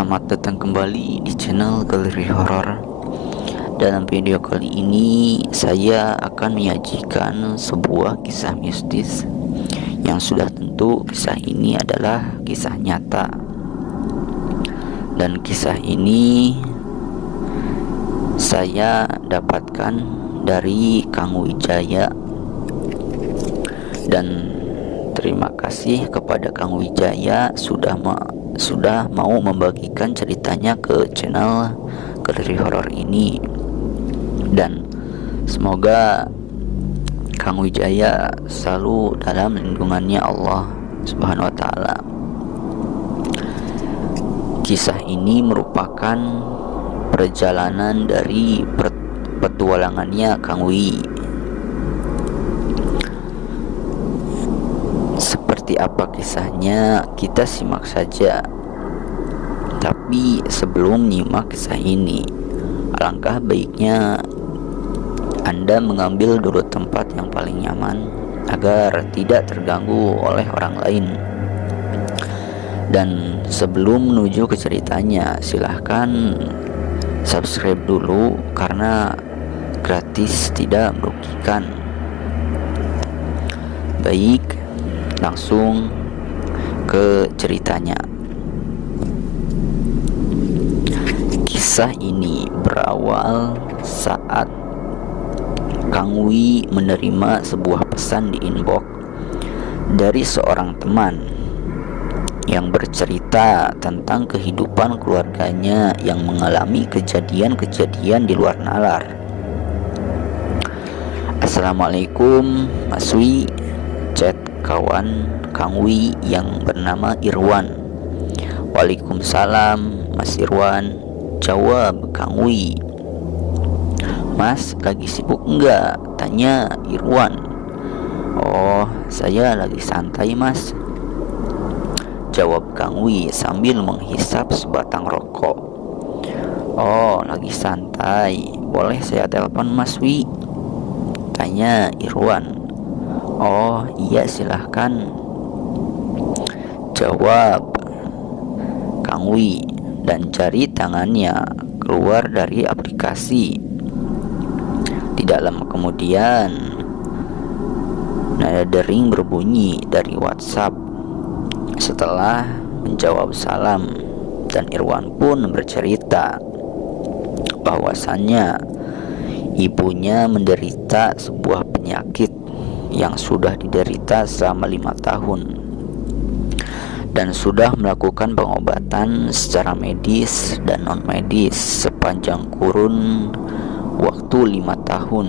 Selamat datang kembali di channel Galeri Horor. Dalam video kali ini saya akan menyajikan sebuah kisah mistis yang sudah tentu kisah ini adalah kisah nyata. Dan kisah ini saya dapatkan dari Kang Wijaya. Dan terima kasih kepada Kang Wijaya sudah mau membagikan ceritanya ke channel Galeri Horor ini. Dan semoga Kang Wijaya selalu dalam lindungannya Allah Subhanahu wa taala. Kisah ini merupakan perjalanan dari petualangannya Kang Wi. Seperti apa kisahnya, kita simak saja. Tapi sebelum nyimak kisah ini, alangkah baiknya Anda mengambil dulu tempat yang paling nyaman agar tidak terganggu oleh orang lain. Dan sebelum menuju ke ceritanya, silahkan subscribe dulu karena gratis, tidak merugikan. Baik, langsung ke ceritanya. Kisah ini berawal saat Kang Wi menerima sebuah pesan di inbox dari seorang teman yang bercerita tentang kehidupan keluarganya yang mengalami kejadian-kejadian di luar nalar. Assalamualaikum Mas Wi, chat kawan Kang Wi yang bernama Irwan. Waalaikumsalam Mas Irwan, jawab Kang Wi. Mas lagi sibuk enggak? Tanya Irwan. Oh, saya lagi santai mas, jawab Kang Wi sambil menghisap sebatang rokok. Oh, lagi santai, boleh saya telepon Mas Wi? Tanya Irwan. Oh iya silahkan, jawab Kang Wi dan jari tangannya keluar dari aplikasi. Tidak lama kemudian nada dering berbunyi dari WhatsApp. Setelah menjawab salam, dan Irwan pun bercerita bahwasannya ibunya menderita sebuah penyakit yang sudah diderita selama 5 tahun dan sudah melakukan pengobatan secara medis dan non medis sepanjang kurun waktu 5 tahun.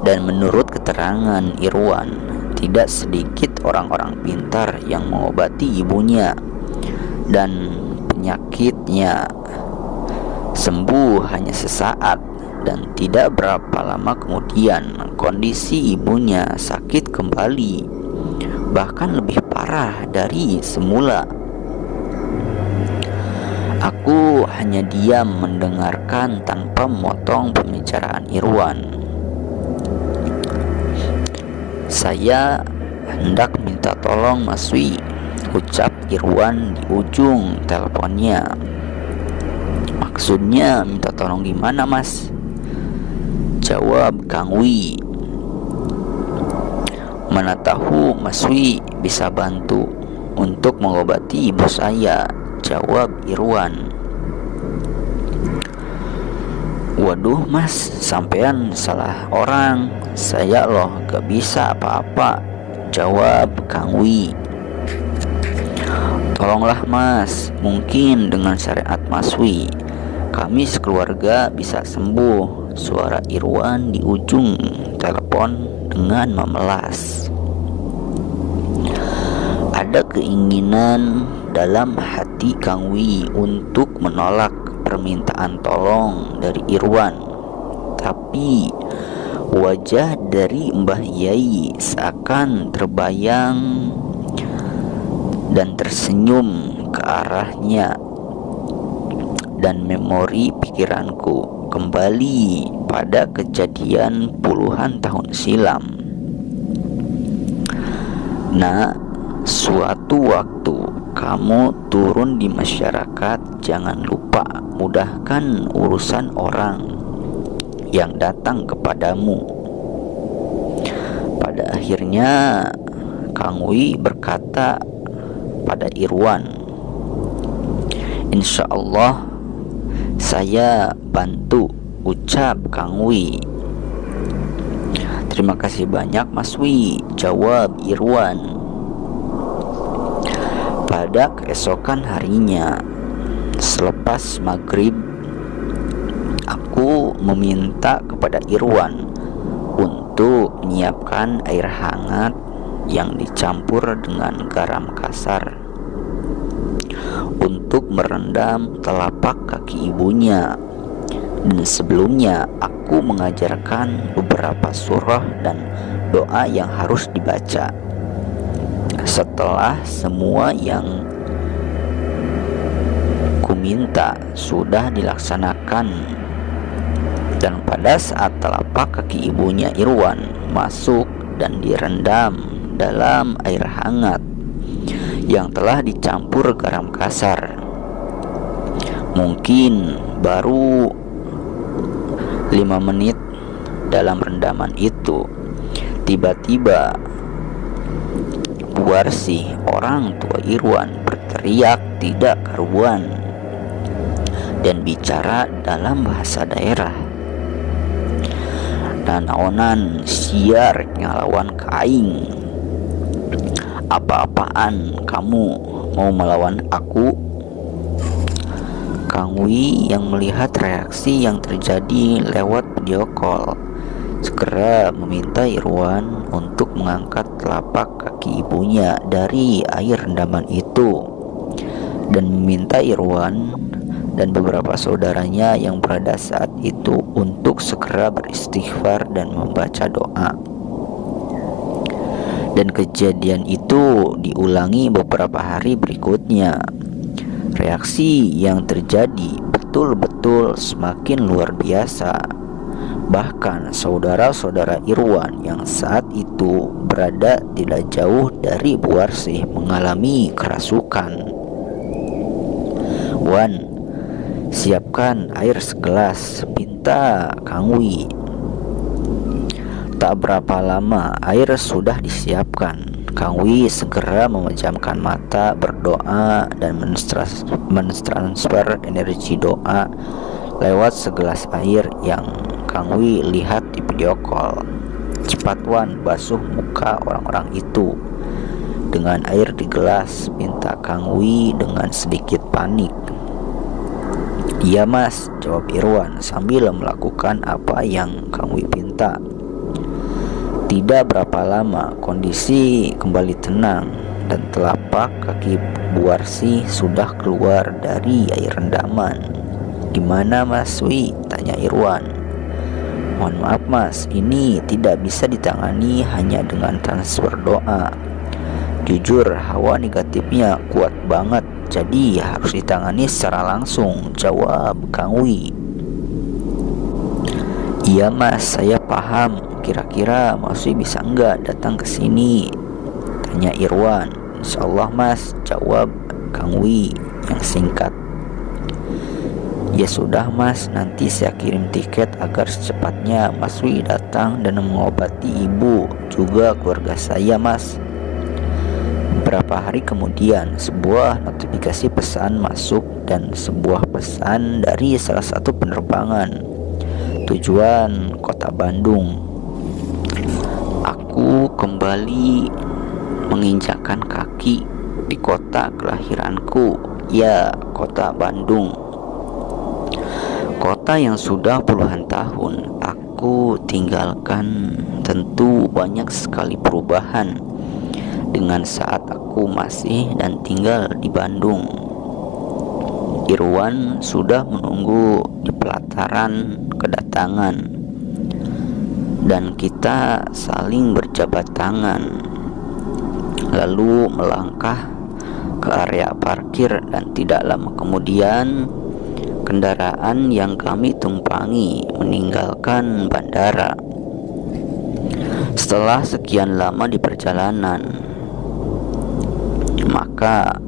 Dan menurut keterangan Irwan, tidak sedikit orang-orang pintar yang mengobati ibunya dan penyakitnya sembuh hanya sesaat. Dan tidak berapa lama kemudian kondisi ibunya sakit kembali, bahkan lebih parah dari semula. Aku hanya diam mendengarkan tanpa memotong pembicaraan Irwan. Saya hendak minta tolong Mas Wi, ucap Irwan di ujung teleponnya. Maksudnya minta tolong gimana mas? Jawab Kang Wi. Mana tahu Mas Wi bisa bantu untuk mengobati ibu saya, jawab Irwan. Waduh mas, sampean salah orang, saya loh gak bisa apa-apa, jawab Kang Wi. Tolonglah mas, mungkin dengan syariat Mas Wi kami sekeluarga bisa sembuh, suara Irwan di ujung telepon dengan memelas. Ada keinginan dalam hati Kang Wi untuk menolak permintaan tolong dari Irwan, tapi wajah dari Mbah Yai seakan terbayang dan tersenyum ke arahnya. Dan memori pikiranku kembali pada kejadian puluhan tahun silam. Nah, suatu waktu kamu turun di masyarakat, jangan lupa mudahkan urusan orang yang datang kepadamu. Pada akhirnya Kang Wi berkata pada Irwan, "Insya Allah saya bantu," ucap Kang Wi. "Terima kasih banyak Mas Wi," jawab Irwan. Pada keesokan harinya, selepas maghrib, aku meminta kepada Irwan untuk menyiapkan air hangat yang dicampur dengan garam kasar untuk merendam telapak kaki ibunya. Dan sebelumnya aku mengajarkan beberapa surah dan doa yang harus dibaca. Setelah semua yang kuminta sudah dilaksanakan, dan pada saat telapak kaki ibunya Irwan masuk dan direndam dalam air hangat yang telah dicampur garam kasar, mungkin baru 5 menit dalam rendaman itu, tiba-tiba Buarsih, orang tua Irwan, berteriak tidak karuan dan bicara dalam bahasa daerah. "Nanaonan siar ngalawan kaing. Apa-apaan kamu mau melawan aku?" Kang Wi yang melihat reaksi yang terjadi lewat video call segera meminta Irwan untuk mengangkat telapak kaki ibunya dari air rendaman itu dan meminta Irwan dan beberapa saudaranya yang berada saat itu untuk segera beristighfar dan membaca doa. Dan kejadian itu diulangi beberapa hari berikutnya. Reaksi yang terjadi betul-betul semakin luar biasa. Bahkan saudara-saudara Irwan yang saat itu berada tidak jauh dari Buarsih mengalami kerasukan. "Wan, siapkan air segelas," pinta Kang Wi. Tak berapa lama air sudah disiapkan. Kang Wi segera memejamkan mata, berdoa dan mentransfer energi doa lewat segelas air yang Kang Wi lihat di video call. "Cepat Wan, basuh muka orang-orang itu dengan air di gelas," minta Kang Wi dengan sedikit panik. "Iya Mas," jawab Irwan sambil melakukan apa yang Kang Wi pinta. Tidak berapa lama kondisi kembali tenang dan telapak kaki Buarsih sudah keluar dari air rendaman. "Gimana Mas Wi?" tanya Irwan. "Mohon maaf Mas, ini tidak bisa ditangani hanya dengan transfer doa. Jujur hawa negatifnya kuat banget, jadi harus ditangani secara langsung," jawab Kang Wi. "Iya Mas, saya paham. Kira-kira Mas Wi bisa nggak datang ke sini?" tanya Irwan. "Insya Allah Mas," jawab Kang Wi yang singkat. "Ya sudah Mas, nanti saya kirim tiket agar secepatnya Mas Wi datang dan mengobati ibu juga keluarga saya Mas." Beberapa hari kemudian sebuah notifikasi pesan masuk dan sebuah pesan dari salah satu penerbangan tujuan kota Bandung. Aku kembali menginjakkan kaki di kota kelahiranku, ya kota Bandung. Kota yang sudah puluhan tahun aku tinggalkan. Tentu banyak sekali perubahan dengan saat aku masih dan tinggal di Bandung. Irwan sudah menunggu di pelataran kedatangan dan kita saling berjabat tangan, lalu melangkah ke area parkir dan tidak lama kemudian kendaraan yang kami tumpangi meninggalkan bandara. Setelah sekian lama di perjalanan, maka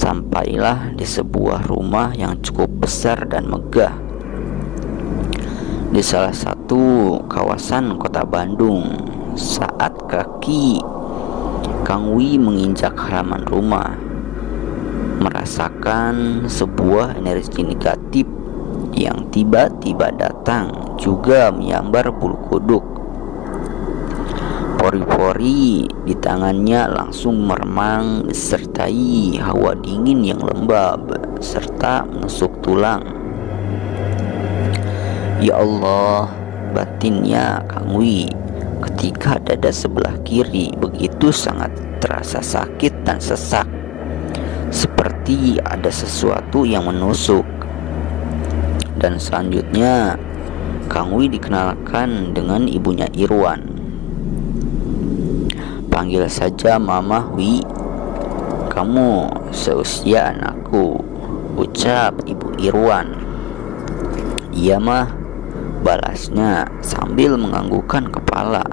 Sampailah di sebuah rumah yang cukup besar dan megah di salah satu kawasan kota Bandung. Saat kaki Kang Wi menginjak halaman rumah, merasakan sebuah energi negatif yang tiba-tiba datang juga menyambar bulu kuduk. Pori-pori di tangannya langsung meremang disertai hawa dingin yang lembab serta menusuk tulang. Ya Allah, batinnya Kang Wi ketika dada sebelah kiri begitu sangat terasa sakit dan sesak, seperti ada sesuatu yang menusuk. Dan selanjutnya Kang Wi dikenalkan dengan ibunya Irwan. Panggil saja Mama Wi, kamu seusia anakku, ucap Ibu Irwan. Iya mah, balasnya sambil menganggukkan kepala.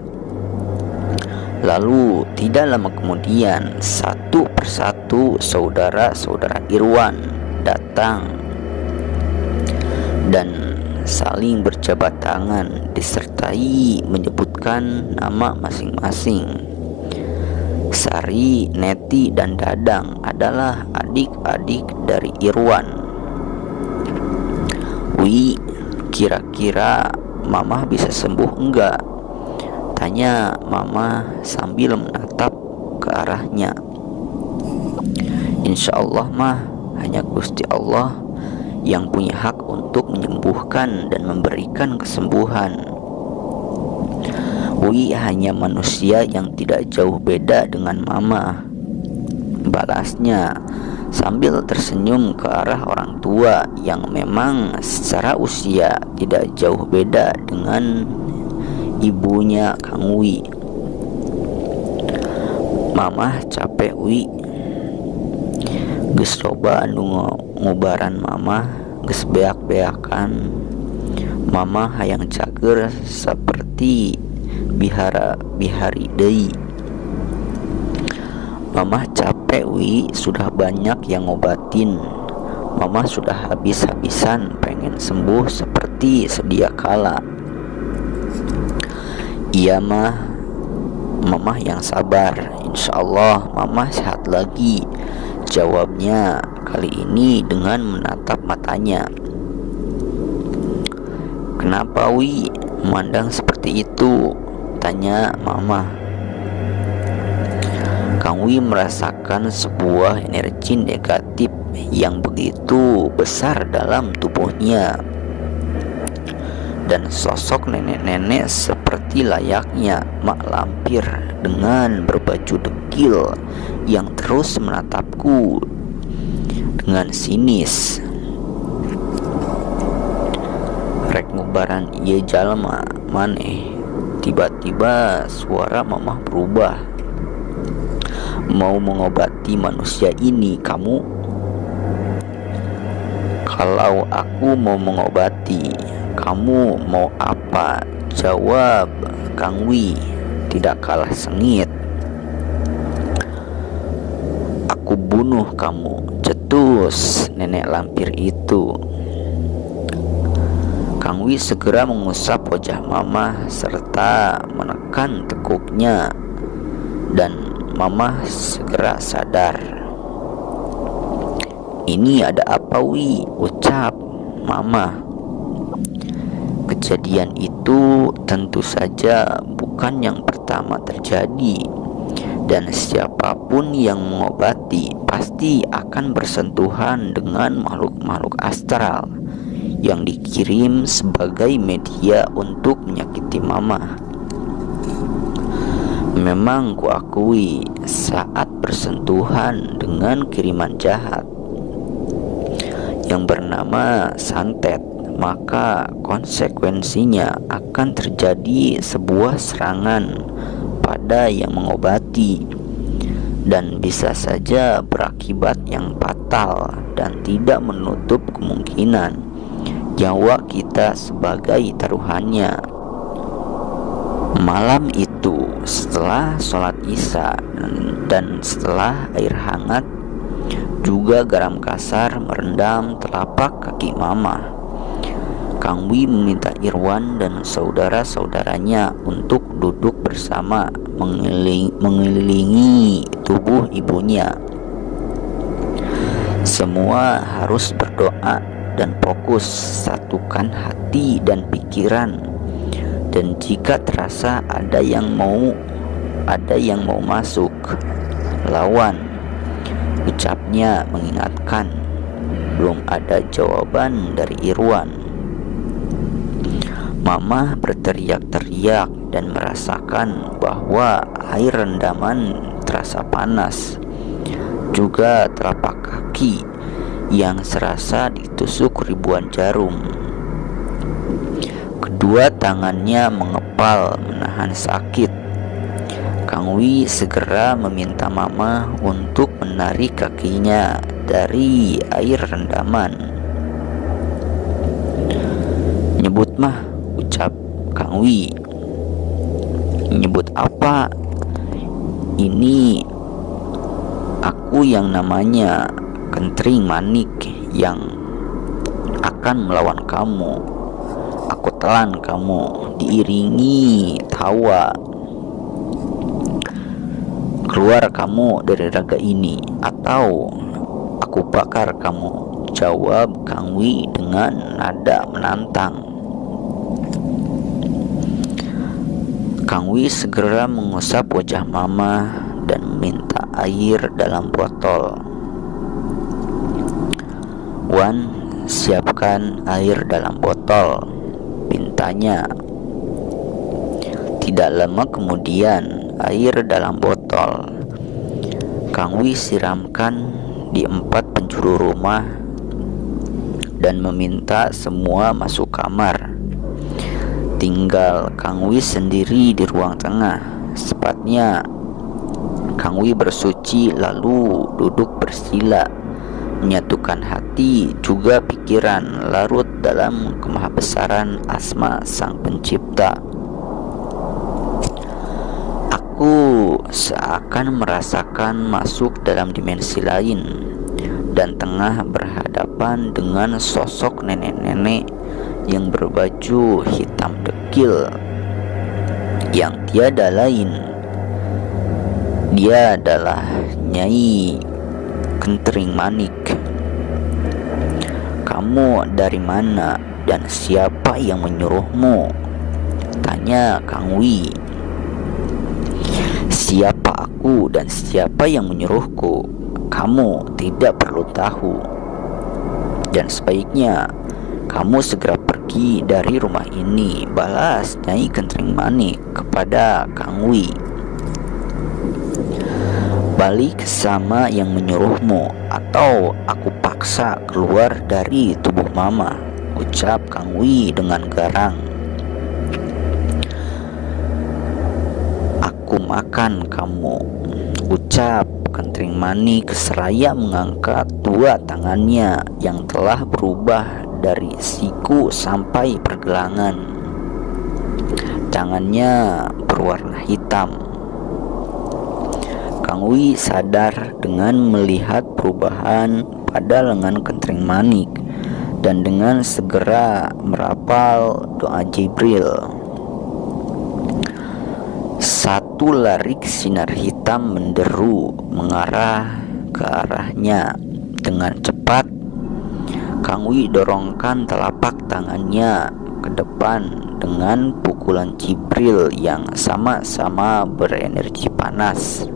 Lalu tidak lama kemudian satu persatu saudara-saudara Irwan datang dan saling berjabat tangan disertai menyebutkan nama masing-masing. Sari, Neti, dan Dadang adalah adik-adik dari Irwan. Wi, kira-kira Mama bisa sembuh enggak? Tanya Mama sambil menatap ke arahnya. Insya Allah mah, hanya Gusti Allah yang punya hak untuk menyembuhkan dan memberikan kesembuhan. Wi hanya manusia yang tidak jauh beda dengan Mama, balasnya sambil tersenyum ke arah orang tua yang memang secara usia tidak jauh beda dengan ibunya Kang Wi. Mama capek Wi, geus loba anu ngubaran Mama, geus beak-beakan. Mama hayang cager seperti bihari deui. Mama capek Wi, sudah banyak yang ngobatin. Mama sudah habis-habisan pengen sembuh seperti sedia kala. Iya mah, Mama yang sabar, insya Allah Mama sehat lagi, jawabnya kali ini dengan menatap matanya. Kenapa Wi memandang seperti itu? Tanya Mama. Kang Wi merasakan sebuah energi negatif yang begitu besar dalam tubuhnya. Dan sosok nenek-nenek seperti layaknya mak lampir dengan berbaju dekil yang terus menatapku dengan sinis. Rek ngubaran ieu jalma maneh. Tiba-tiba suara Mama berubah. Mau mengobati manusia ini kamu? Kalau aku mau mengobati, kamu mau apa? Jawab Kang Wi tidak kalah sengit. Aku bunuh kamu, cetus nenek lampir itu. Kang Wi segera mengusap wajah Mama serta menekan tekuknya, dan Mama segera sadar. Ini ada apa Wi? Ucap Mama. Kejadian itu tentu saja bukan yang pertama terjadi, dan siapapun yang mengobati pasti akan bersentuhan dengan makhluk-makhluk astral yang dikirim sebagai media untuk menyakiti Mama. Memang kuakui saat bersentuhan dengan kiriman jahat yang bernama santet, maka konsekuensinya akan terjadi sebuah serangan pada yang mengobati, dan bisa saja berakibat yang fatal dan tidak menutup kemungkinan nyawa kita sebagai taruhannya. Malam itu setelah sholat isya dan setelah air hangat juga garam kasar merendam telapak kaki Mama. Kang Wi meminta Irwan dan saudara-saudaranya untuk duduk bersama mengelilingi tubuh ibunya. Semua harus berdoa dan fokus, satukan hati dan pikiran. Dan jika terasa ada yang mau masuk, lawan, ucapnya mengingatkan. Belum ada jawaban dari Irwan. Mama berteriak-teriak dan merasakan bahwa air rendaman terasa panas. Juga telapak kaki yang serasa ditusuk ribuan jarum. Kedua tangannya mengepal menahan sakit. Kang Wi segera meminta Mama untuk menarik kakinya dari air rendaman. "Nyebut mah," ucap Kang Wi. "Nyebut apa? Ini aku yang namanya Kentring Manik yang akan melawan kamu. Aku telan kamu diiringi tawa. Keluar kamu dari raga ini atau aku bakar kamu," jawab Kang Wi dengan nada menantang. Kang Wi segera mengusap wajah Mama dan meminta air dalam botol. "Wan, siapkan air dalam botol," pintanya. Tidak lama kemudian, air dalam botol Kang Wi siramkan di 4 penjuru rumah dan meminta semua masuk kamar. Tinggal Kang Wi sendiri di ruang tengah. Sepatnya Kang Wi bersuci lalu duduk bersila, menyatukan hati juga pikiran, larut dalam kemahabesaran asma Sang Pencipta. Aku seakan merasakan masuk dalam dimensi lain dan tengah berhadapan dengan sosok nenek-nenek yang berbaju hitam dekil, yang tiada lain, dia adalah Nyai Kentring Manik. "Kamu dari mana dan siapa yang menyuruhmu?" tanya Kang Wi. "Siapa aku dan siapa yang menyuruhku, kamu tidak perlu tahu. Dan sebaiknya kamu segera pergi dari rumah ini," balas Nyai Kentring Manik kepada Kang Wi. "Balik sama yang menyuruhmu atau aku paksa keluar dari tubuh Mama," ucap Kang Wi dengan garang. "Aku makan kamu," ucap Kentring Manik seraya mengangkat 2 tangannya yang telah berubah dari siku sampai pergelangan. Tangannya berwarna hitam. Kang Wi sadar dengan melihat perubahan pada lengan Kentring Manik dan dengan segera merapal doa Jibril. Satu larik sinar hitam menderu mengarah ke arahnya. Dengan cepat Kang Wi dorongkan telapak tangannya ke depan dengan pukulan Jibril yang sama-sama berenergi panas.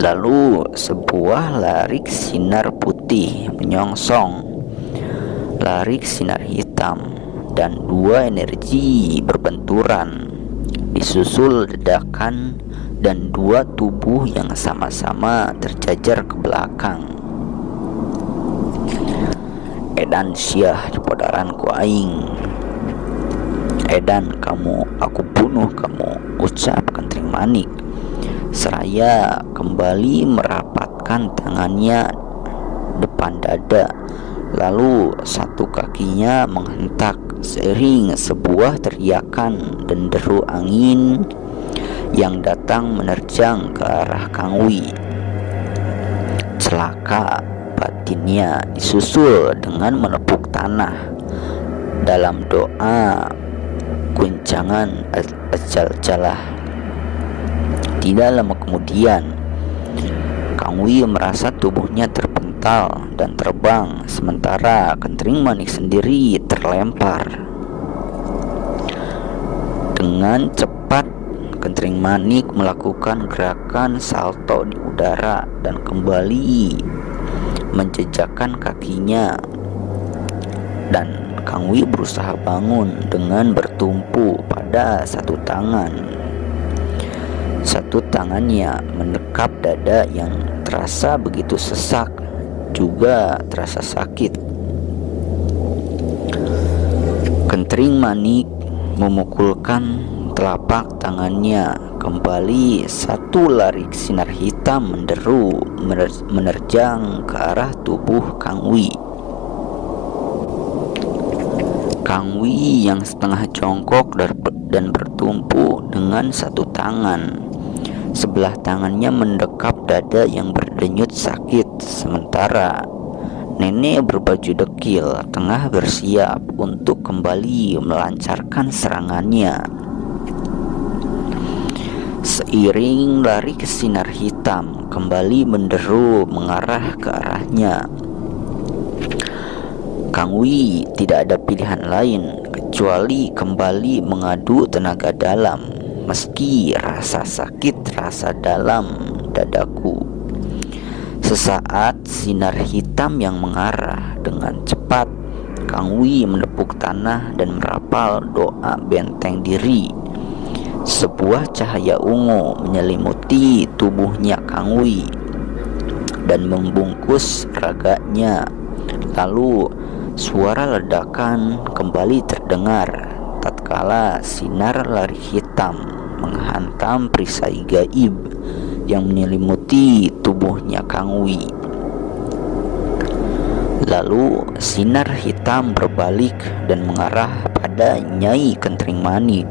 Lalu sebuah larik sinar putih menyongsong larik sinar hitam dan 2 energi berbenturan, disusul ledakan dan 2 tubuh yang sama-sama terjajar ke belakang. "Edan syah di podaranku aing. Edan kamu, aku bunuh kamu," ucap Kentring Manik seraya kembali merapatkan tangannya depan dada. Lalu satu kakinya menghentak seiring sebuah teriakan dan deru angin yang datang menerjang ke arah Kang Wi. celaka batinnya disusul dengan menepuk tanah dalam doa guncangan ajal-jalah. Tidak lama kemudian, Kang Wi merasa tubuhnya terpental dan terbang, sementara Kentring Manik sendiri terlempar. Dengan cepat, Kentring Manik melakukan gerakan salto di udara dan kembali menjejakkan kakinya. Dan Kang Wi berusaha bangun dengan bertumpu pada satu tangan. Satu tangannya mendekap dada yang terasa begitu sesak, juga terasa sakit. Kentring Manik memukulkan telapak tangannya kembali. Satu lari sinar hitam menderu menerjang ke arah tubuh Kang Wi. Kang Wi yang setengah jongkok dan bertumpu dengan satu tangan. Sebelah tangannya mendekap dada yang berdenyut sakit, sementara nenek berbaju dekil tengah bersiap untuk kembali melancarkan serangannya. Seiring lari ke sinar hitam kembali menderu mengarah ke arahnya, Kang Wi tidak ada pilihan lain kecuali kembali mengadu tenaga dalam. Meski rasa sakit terasa dalam dadaku. Sesaat sinar hitam yang mengarah dengan cepat. Kang Wi menepuk tanah dan merapal doa benteng diri. Sebuah cahaya ungu menyelimuti tubuhnya Kang Wi dan membungkus raganya. Lalu suara ledakan kembali terdengar tatkala sinar lari hitam menghantam perisai gaib yang menyelimuti tubuhnya Kang Wi. Lalu sinar hitam berbalik dan mengarah pada Nyai Kentring Manik.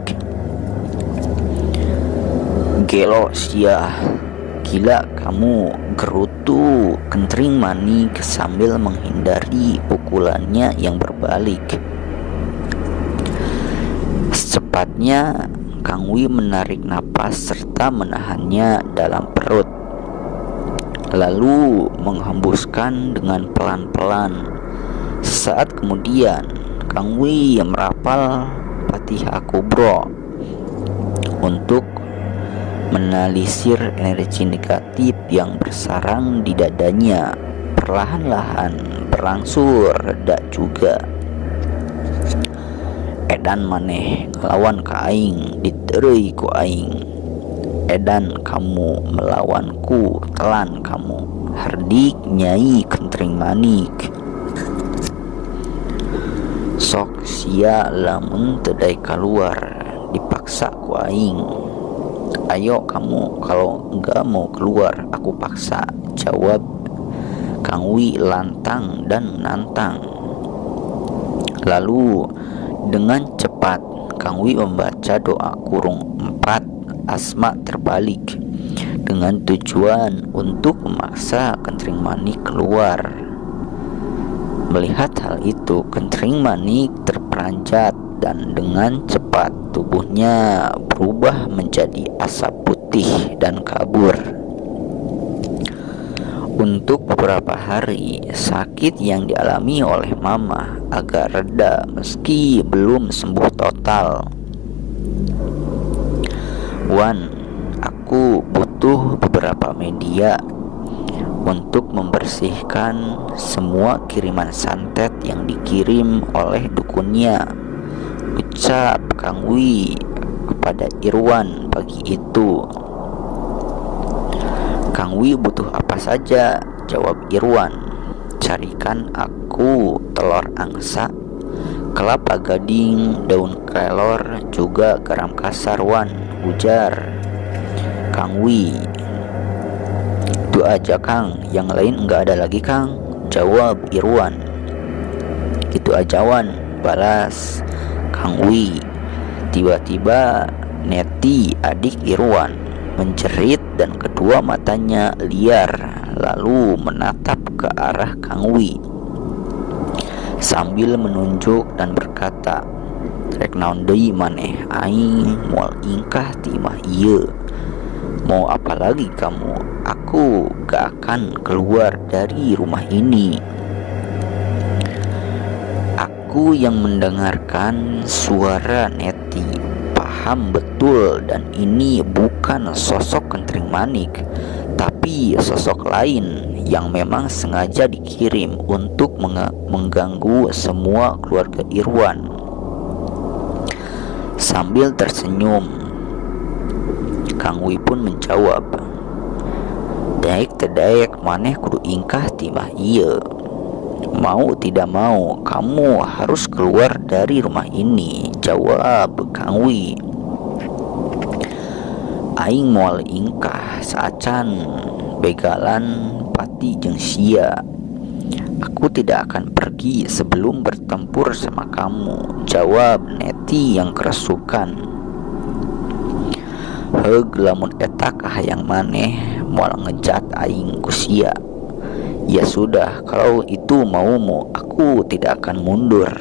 "Gelo sia, gila kamu," gerutu Kentring Manik sambil menghindari pukulannya yang berbalik. Secepatnya Kang Wi menarik napas serta menahannya dalam perut, lalu menghembuskan dengan pelan-pelan. Sesaat kemudian Kang Wi merapal Fatihah Kubro untuk menalisir energi negatif yang bersarang di dadanya. Perlahan-lahan berangsur reda juga. "Edan maneh ngelawan ka aing, ditereuy ku aing. Edan kamu melawanku, telan kamu," hardik Nyai Kentring Manik. "Sok sia lamun teu daek kaluar, dipaksa ku aing. Ayo kamu, kalau enggak mau keluar aku paksa," jawab Kang Wi lantang dan menantang. Lalu dengan cepat Kang Wi membaca doa kurung 4 asma terbalik dengan tujuan untuk memaksa Kentring Manik keluar. Melihat hal itu, Kentring Manik terperanjat dan dengan cepat tubuhnya berubah menjadi asap putih dan kabur. Untuk beberapa hari, sakit yang dialami oleh Mama agak reda meski belum sembuh total. "Wan, aku butuh beberapa media untuk membersihkan semua kiriman santet yang dikirim oleh dukunnya," ucap Kang Wi kepada Irwan pagi itu. "Kang Wi butuh apa saja?" jawab Irwan. "Carikan aku telur angsa, kelapa gading, daun kelor, juga garam kasar, Wan," ujar Kang Wi. "Itu aja Kang, yang lain enggak ada lagi Kang," jawab Irwan. "Itu aja Wan," balas Kang Wi. Tiba-tiba Neti, adik Irwan, menjerit dan kedua matanya liar. lalu menatap ke arah Kang Wi sambil menunjuk dan berkata, "Rek naon deui maneh, aing moal ingkah ti imah ieu. Mau apa lagi kamu? Aku gak akan keluar dari rumah ini." Aku yang mendengarkan suara Neti paham betul, dan ini bukan sosok Kentring Manik, tapi sosok lain yang memang sengaja dikirim untuk mengganggu semua keluarga Irwan. Sambil tersenyum, Kang Wi pun menjawab, "Daek teh daek maneh kudu ingkah ti imah ieu. Mau tidak mau kamu harus keluar dari rumah ini," jawab Kang Wi. "Aing moal ingkah saacan begalan pati jeung sia. Aku tidak akan pergi sebelum bertempur sama kamu," jawab Neti yang kerasukan. "Heug lamun eta kahayang maneh moal ngejat aing ku sia. Ya sudah, kalau itu maumu, aku tidak akan mundur,"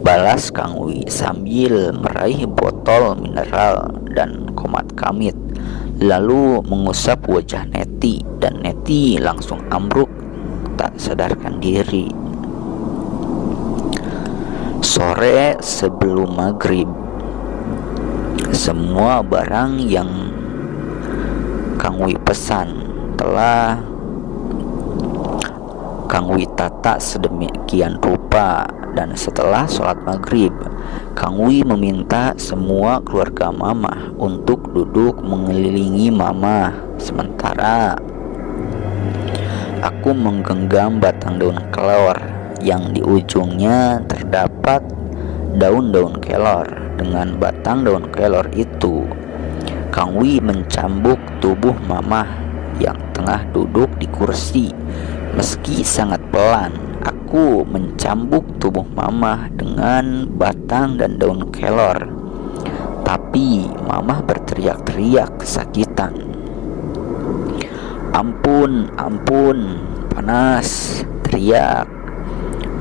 balas Kang Wi sambil meraih botol mineral dan komat kamit, lalu mengusap wajah Neti, dan Neti langsung ambruk tak sadarkan diri. Sore sebelum maghrib, semua barang yang Kang Wi pesan telah Kang Wi tata sedemikian rupa, dan setelah sholat maghrib, Kang Wi meminta semua keluarga Mamah untuk duduk mengelilingi Mamah. Sementara aku menggenggam batang daun kelor yang di ujungnya terdapat daun-daun kelor. Dengan batang daun kelor itu, Kang Wi mencambuk tubuh Mamah yang tengah duduk di kursi. Meski sangat pelan, aku mencambuk tubuh Mamah dengan batang dan daun kelor. Tapi Mamah berteriak-teriak kesakitan. "Ampun, ampun, panas!" teriak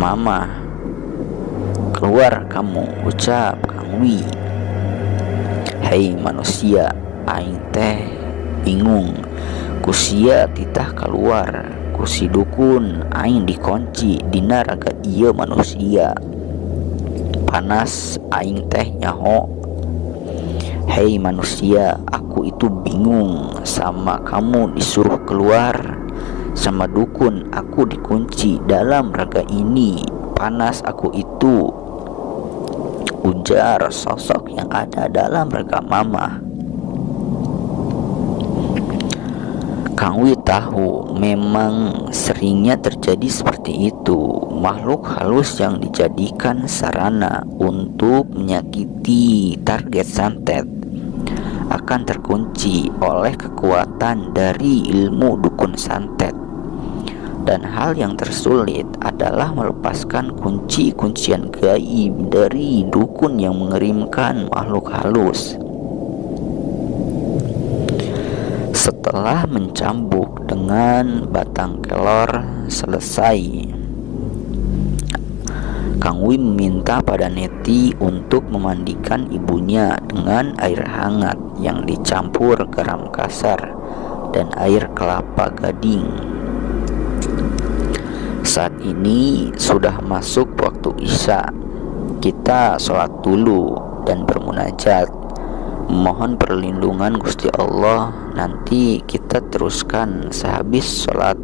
Mamah. "Keluar kamu," ucap Kang Wi. "Hei manusia, aing teh bingung. Kusia titah keluar. Kusi dukun aing dikunci dina raga ieu manusia. Panas aing teh nyaho. Hei manusia, aku itu bingung. Sama kamu disuruh keluar, sama dukun aku dikunci dalam raga ini. Panas aku itu," ujar sosok yang ada dalam raga Mamah. Kang Wi tahu memang seringnya terjadi seperti itu. Makhluk halus yang dijadikan sarana untuk menyakiti target santet akan terkunci oleh kekuatan dari ilmu dukun santet. Dan hal yang tersulit adalah melepaskan kunci-kuncian gaib dari dukun yang mengirimkan makhluk halus. Setelah mencambuk dengan batang kelor selesai, Kang Wi meminta pada Neti untuk memandikan ibunya dengan air hangat yang dicampur garam kasar dan air kelapa gading. Saat ini sudah masuk waktu Isya. Kita sholat dulu dan bermunajat, mohon perlindungan Gusti Allah. Nanti kita teruskan sehabis sholat,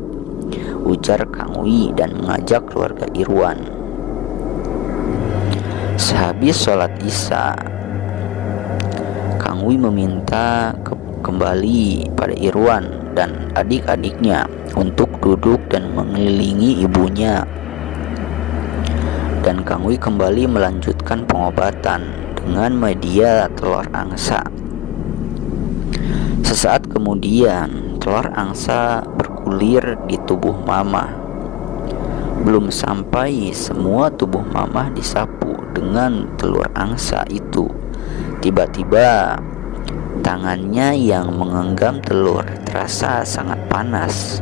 ujar Kang Wi dan mengajak keluarga Irwan. Sehabis sholat Isya, Kang Wi meminta kembali pada Irwan dan adik-adiknya untuk duduk dan mengelilingi ibunya. Dan Kang Wi kembali melanjutkan pengobatan dengan media telur angsa. Sesaat kemudian, telur angsa bergulir di tubuh Mamah. Belum sampai semua tubuh Mamah disapu dengan telur angsa itu, tiba-tiba Tangannya yang menggenggam telur terasa sangat panas.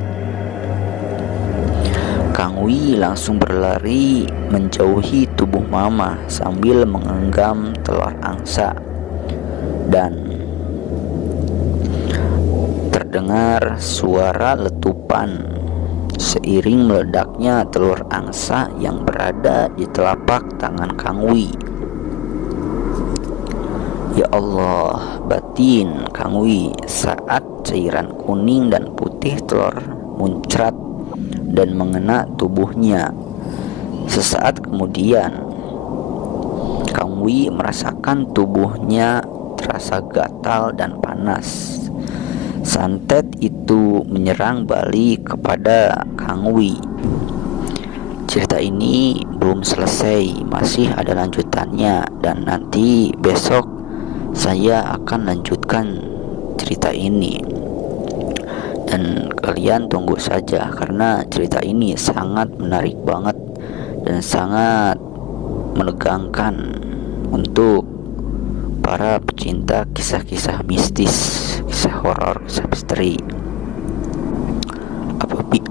Kang Wi langsung berlari menjauhi tubuh Mama sambil menggenggam telur angsa. Dan terdengar suara letupan seiring meledaknya telur angsa yang berada di telapak tangan Kang Wi. Ya Allah, batin Kang Wi saat cairan kuning dan putih telur muncrat dan mengena tubuhnya. Sesaat kemudian, Kang Wi merasakan tubuhnya terasa gatal dan panas. Santet itu menyerang balik kepada Kang Wi. Cerita ini belum selesai, masih ada lanjutannya, dan nanti besok saya akan lanjutkan cerita ini. Dan kalian tunggu saja karena cerita ini sangat menarik banget dan sangat menegangkan untuk para pecinta kisah-kisah mistis, kisah horor, kisah misteri.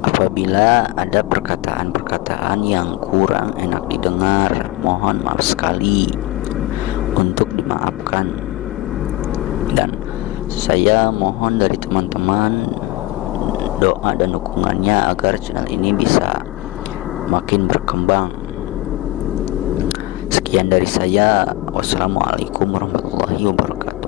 Apabila ada perkataan-perkataan yang kurang enak didengar, mohon maaf sekali, untuk dimaafkan. Dan saya mohon dari teman-teman doa dan dukungannya agar channel ini bisa makin berkembang. Sekian dari saya. Wassalamualaikum warahmatullahi wabarakatuh.